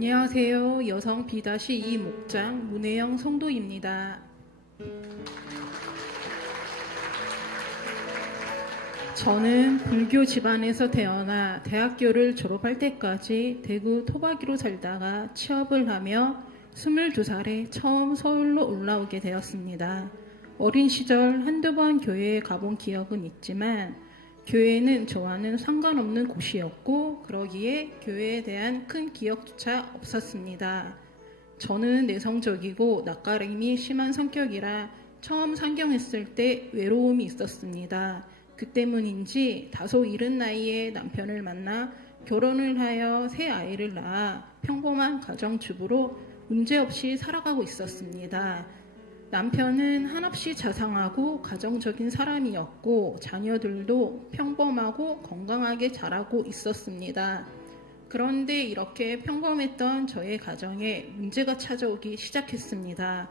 안녕하세요. 여성 B-2 목장 문혜영 성도입니다. 저는 불교 집안에서 태어나 대학교를 졸업할 때까지 대구 토박이로 살다가 취업을 하며 22살에 처음 서울로 올라오게 되었습니다. 어린 시절 한두 번 교회에 가본 기억은 있지만 교회는 저와는 상관없는 곳이었고 그러기에 교회에 대한 큰 기억조차 없었습니다. 저는 내성적이고 낯가림이 심한 성격이라 처음 상경했을 때 외로움이 있었습니다. 그 때문인지 다소 이른 나이에 남편을 만나 결혼을 하여 새 아이를 낳아 평범한 가정주부로 문제없이 살아가고 있었습니다. 남편은 한없이 자상하고 가정적인 사람이었고 자녀들도 평범하고 건강하게 자라고 있었습니다. 그런데 이렇게 평범했던 저의 가정에 문제가 찾아오기 시작했습니다.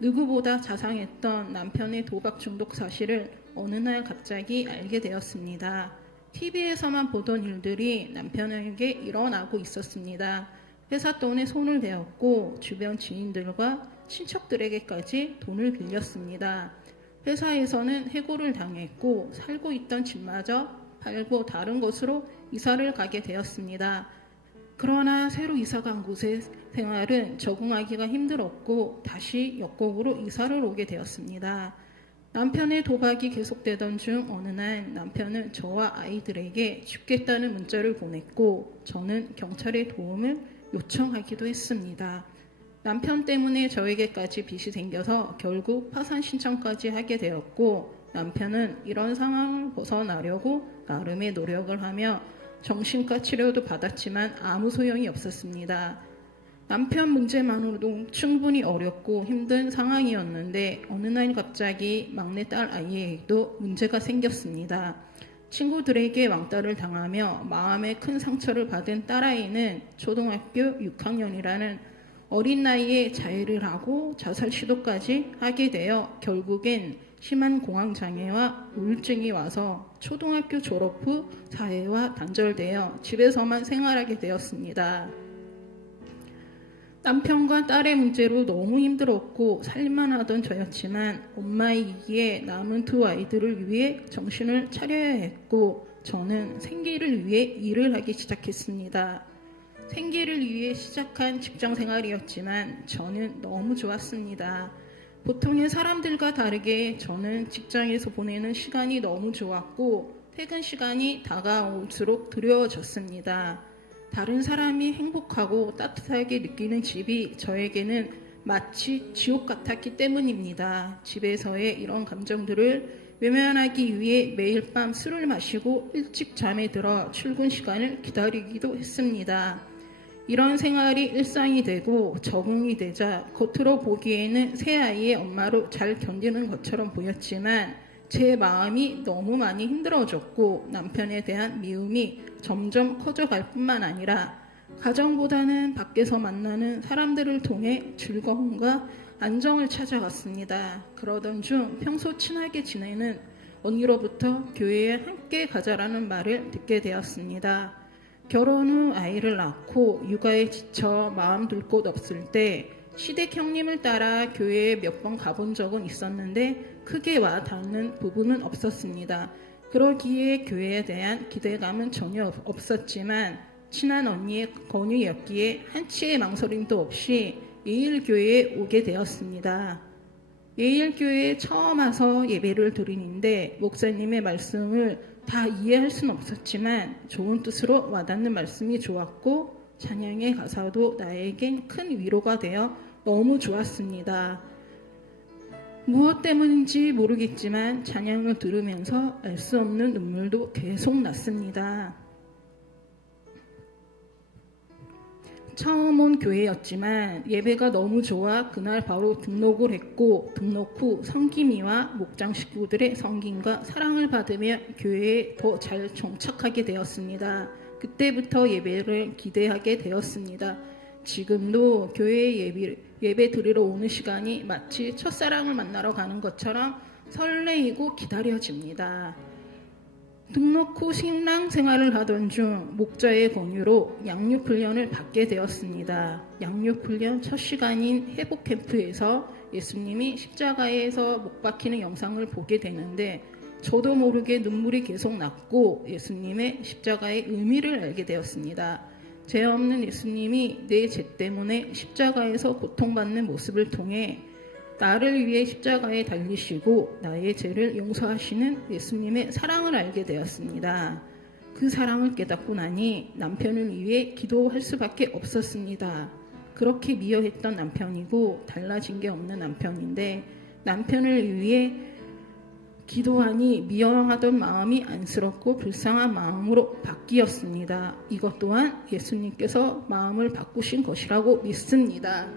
누구보다 자상했던 남편의 도박 중독 사실을 어느 날 갑자기 알게 되었습니다. TV에서만 보던 일들이 남편에게 일어나고 있었습니다. 회사 돈에 손을 대었고 주변 지인들과 친척들에게까지 돈을 빌렸습니다. 회사에서는 해고를 당했고 살고 있던 집마저 팔고 다른 곳으로 이사를 가게 되었습니다. 그러나 새로 이사간 곳의 생활은 적응하기가 힘들었고 다시 역곡으로 이사를 오게 되었습니다. 남편의 도박이 계속되던 중 어느 날 남편은 저와 아이들에게 죽겠다는 문자를 보냈고 저는 경찰의 도움을 요청하기도 했습니다. 남편 때문에 저에게까지 빚이 생겨서 결국 파산 신청까지 하게 되었고 남편은 이런 상황을 벗어나려고 나름의 노력을 하며 정신과 치료도 받았지만 아무 소용이 없었습니다. 남편 문제만으로도 충분히 어렵고 힘든 상황이었는데 어느 날 갑자기 막내딸 아이에게도 문제가 생겼습니다. 친구들에게 왕따를 당하며 마음에 큰 상처를 받은 딸아이는 초등학교 6학년이라는 어린 나이에 자해를 하고 자살 시도까지 하게 되어 결국엔 심한 공황장애와 우울증이 와서 초등학교 졸업 후 사회와 단절되어 집에서만 생활하게 되었습니다. 남편과 딸의 문제로 너무 힘들었고 살림만 하던 저였지만 엄마이기에 남은 두 아이들을 위해 정신을 차려야 했고 저는 생계를 위해 일을 하기 시작했습니다. 생계를 위해 시작한 직장 생활이었지만 저는 너무 좋았습니다. 보통의 사람들과 다르게 저는 직장에서 보내는 시간이 너무 좋았고 퇴근 시간이 다가올수록 두려워졌습니다. 다른 사람이 행복하고 따뜻하게 느끼는 집이 저에게는 마치 지옥 같았기 때문입니다. 집에서의 이런 감정들을 외면하기 위해 매일 밤 술을 마시고 일찍 잠에 들어 출근 시간을 기다리기도 했습니다. 이런 생활이 일상이 되고 적응이 되자 겉으로 보기에는 새 아이의 엄마로 잘 견디는 것처럼 보였지만 제 마음이 너무 많이 힘들어졌고 남편에 대한 미움이 점점 커져갈 뿐만 아니라 가정보다는 밖에서 만나는 사람들을 통해 즐거움과 안정을 찾아갔습니다. 그러던 중 평소 친하게 지내는 언니로부터 교회에 함께 가자라는 말을 듣게 되었습니다. 결혼 후 아이를 낳고 육아에 지쳐 마음 둘 곳 없을 때 시댁 형님을 따라 교회에 몇 번 가본 적은 있었는데 크게 와 닿는 부분은 없었습니다. 그러기에 교회에 대한 기대감은 전혀 없었지만 친한 언니의 권유였기에 한치의 망설임도 없이 예일교회에 오게 되었습니다. 예일교회에 처음 와서 예배를 드리는데 목사님의 말씀을 다 이해할 수는 없었지만 좋은 뜻으로 와닿는 말씀이 좋았고 찬양의 가사도 나에겐 큰 위로가 되어 너무 좋았습니다. 무엇 때문인지 모르겠지만 찬양을 들으면서 알 수 없는 눈물도 계속 났습니다. 처음 온 교회였지만 예배가 너무 좋아 그날 바로 등록을 했고 등록 후 성김이와 목장 식구들의 성김과 사랑을 받으며 교회에 더 잘 정착하게 되었습니다. 그때부터 예배를 기대하게 되었습니다. 지금도 교회에 예배 드리러 오는 시간이 마치 첫사랑을 만나러 가는 것처럼 설레이고 기다려집니다. 등록 후 신랑 생활을 하던 중 목자의 권유로 양육 훈련을 받게 되었습니다. 양육 훈련 첫 시간인 회복 캠프에서 예수님이 십자가에서 못 박히는 영상을 보게 되는데 저도 모르게 눈물이 계속 났고 예수님의 십자가의 의미를 알게 되었습니다. 죄 없는 예수님이 내 죄 때문에 십자가에서 고통받는 모습을 통해 나를 위해 십자가에 달리시고 나의 죄를 용서하시는 예수님의 사랑을 알게 되었습니다. 그 사랑을 깨닫고 나니 남편을 위해 기도할 수밖에 없었습니다. 그렇게 미워했던 남편이고 달라진 게 없는 남편인데 남편을 위해 기도하니 미워하던 마음이 안쓰럽고 불쌍한 마음으로 바뀌었습니다. 이것 또한 예수님께서 마음을 바꾸신 것이라고 믿습니다.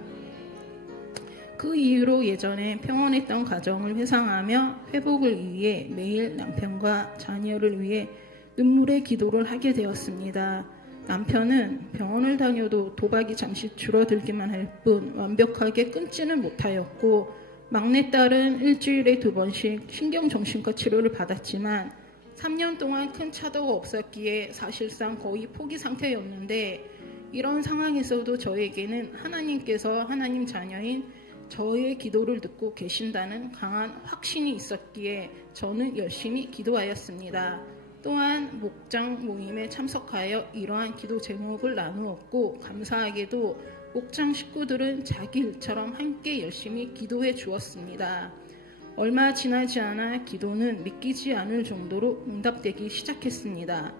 그 이후로 예전에 평온했던 가정을 회상하며 회복을 위해 매일 남편과 자녀를 위해 눈물의 기도를 하게 되었습니다. 남편은 병원을 다녀도 도박이 잠시 줄어들기만 할 뿐 완벽하게 끊지는 못하였고 막내딸은 일주일에 2번씩 신경정신과 치료를 받았지만 3년 동안 큰 차도가 없었기에 사실상 거의 포기 상태였는데 이런 상황에서도 저에게는 하나님께서 하나님 자녀인 저의 기도를 듣고 계신다는 강한 확신이 있었기에 저는 열심히 기도하였습니다. 또한 목장 모임에 참석하여 이러한 기도 제목을 나누었고 감사하게도 목장 식구들은 자기 일처럼 함께 열심히 기도해 주었습니다. 얼마 지나지 않아 기도는 믿기지 않을 정도로 응답되기 시작했습니다.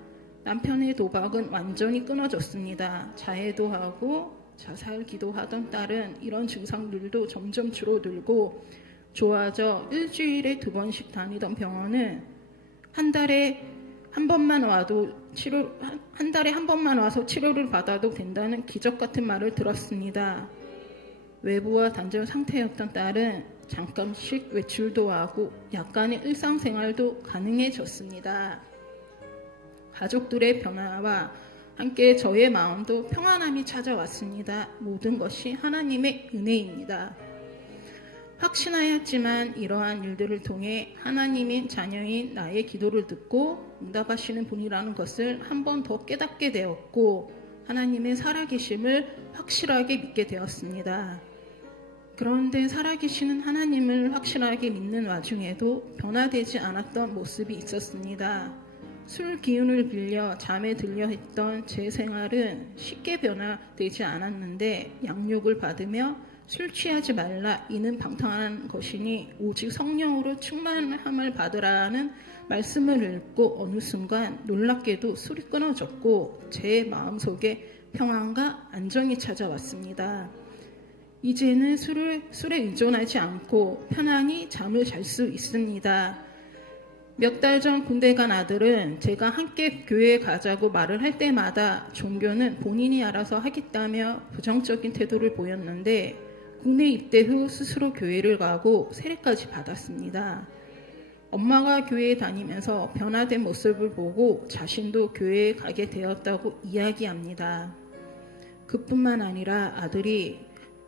남편의 도박은 완전히 끊어졌습니다. 자해도 하고 자살 기도하던 딸은 이런 증상들도 점점 줄어들고 좋아져 일주일에 2번씩 다니던 병원은 한 달에 한 번만 와서 치료를 받아도 된다는 기적 같은 말을 들었습니다. 외부와 단절 상태였던 딸은 잠깐씩 외출도 하고 약간의 일상생활도 가능해졌습니다. 가족들의 변화와 함께 저의 마음도 평안함이 찾아왔습니다. 모든 것이 하나님의 은혜입니다. 확신하였지만 이러한 일들을 통해 하나님의 자녀인 나의 기도를 듣고 응답하시는 분이라는 것을 한 번 더 깨닫게 되었고 하나님의 살아계심을 확실하게 믿게 되었습니다. 그런데 살아계시는 하나님을 확실하게 믿는 와중에도 변화되지 않았던 모습이 있었습니다. 술 기운을 빌려 잠에 들려 했던 제 생활은 쉽게 변화되지 않았는데 양육을 받으며 술 취하지 말라 이는 방탕한 것이니 오직 성령으로 충만함을 받으라는 말씀을 읽고 어느 순간 놀랍게도 술이 끊어졌고 제 마음속에 평안과 안정이 찾아왔습니다. 이제는 술에 의존하지 않고 편안히 잠을 잘 수 있습니다. 몇 달 전 군대 간 아들은 제가 함께 교회에 가자고 말을 할 때마다 종교는 본인이 알아서 하겠다며 부정적인 태도를 보였는데 군대 입대 후 스스로 교회를 가고 세례까지 받았습니다. 엄마가 교회에 다니면서 변화된 모습을 보고 자신도 교회에 가게 되었다고 이야기합니다. 그뿐만 아니라 아들이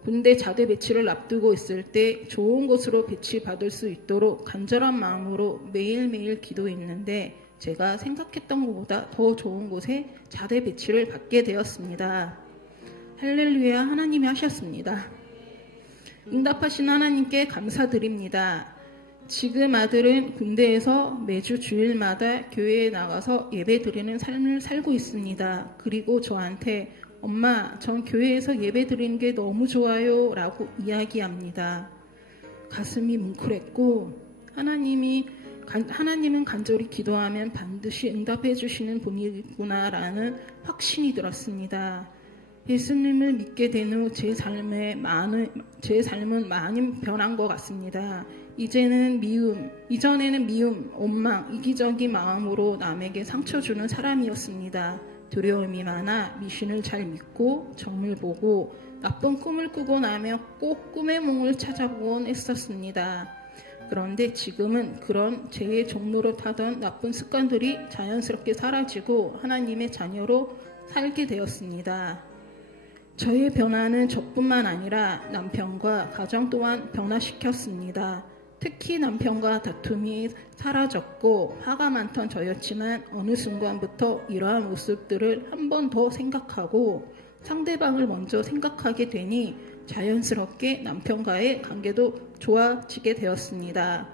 군대 자대 배치를 앞두고 있을 때 좋은 곳으로 배치받을 수 있도록 간절한 마음으로 매일매일 기도했는데 제가 생각했던 것보다 더 좋은 곳에 자대 배치를 받게 되었습니다. 할렐루야, 하나님이 하셨습니다. 응답하신 하나님께 감사드립니다. 지금 아들은 군대에서 매주 주일마다 교회에 나가서 예배드리는 삶을 살고 있습니다. 그리고 저한테 엄마, 전 교회에서 예배 드리는 게 너무 좋아요 라고 이야기합니다. 가슴이 뭉클했고 하나님은 간절히 기도하면 반드시 응답해 주시는 분이구나 라는 확신이 들었습니다. 예수님을 믿게 된 후 제 삶은 많이 변한 것 같습니다. 이전에는 미움, 원망, 이기적인 마음으로 남에게 상처 주는 사람이었습니다. 두려움이 많아 미신을 잘 믿고 점을 보고 나쁜 꿈을 꾸고 나면 꼭 꿈의 몽을 찾아보곤 했었습니다. 그런데 지금은 그런 죄의 종로로 타던 나쁜 습관들이 자연스럽게 사라지고 하나님의 자녀로 살게 되었습니다. 저의 변화는 저뿐만 아니라 남편과 가정 또한 변화시켰습니다. 특히 남편과 다툼이 사라졌고 화가 많던 저였지만 어느 순간부터 이러한 모습들을 한 번 더 생각하고 상대방을 먼저 생각하게 되니 자연스럽게 남편과의 관계도 좋아지게 되었습니다.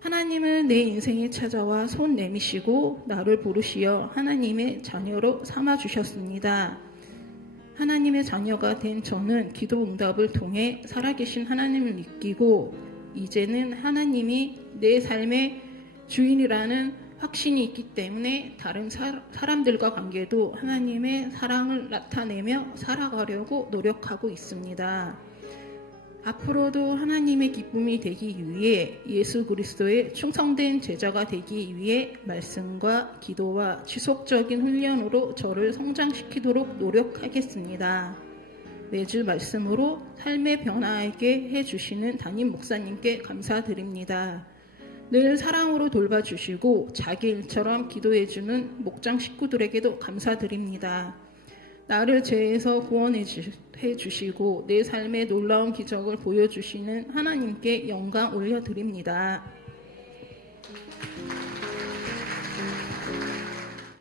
하나님은 내 인생에 찾아와 손 내미시고 나를 부르시어 하나님의 자녀로 삼아 주셨습니다. 하나님의 자녀가 된 저는 기도 응답을 통해 살아계신 하나님을 믿기고 이제는 하나님이 내 삶의 주인이라는 확신이 있기 때문에 다른 사람들과 관계도 하나님의 사랑을 나타내며 살아가려고 노력하고 있습니다. 앞으로도 하나님의 기쁨이 되기 위해 예수 그리스도의 충성된 제자가 되기 위해 말씀과 기도와 지속적인 훈련으로 저를 성장시키도록 노력하겠습니다. 매주 말씀으로 삶의 변화하게 해주시는 담임 목사님께 감사드립니다. 늘 사랑으로 돌봐주시고 자기 일처럼 기도해주는 목장 식구들에게도 감사드립니다. 나를 죄에서 구원해 주시고 내 삶의 놀라운 기적을 보여주시는 하나님께 영광 올려드립니다.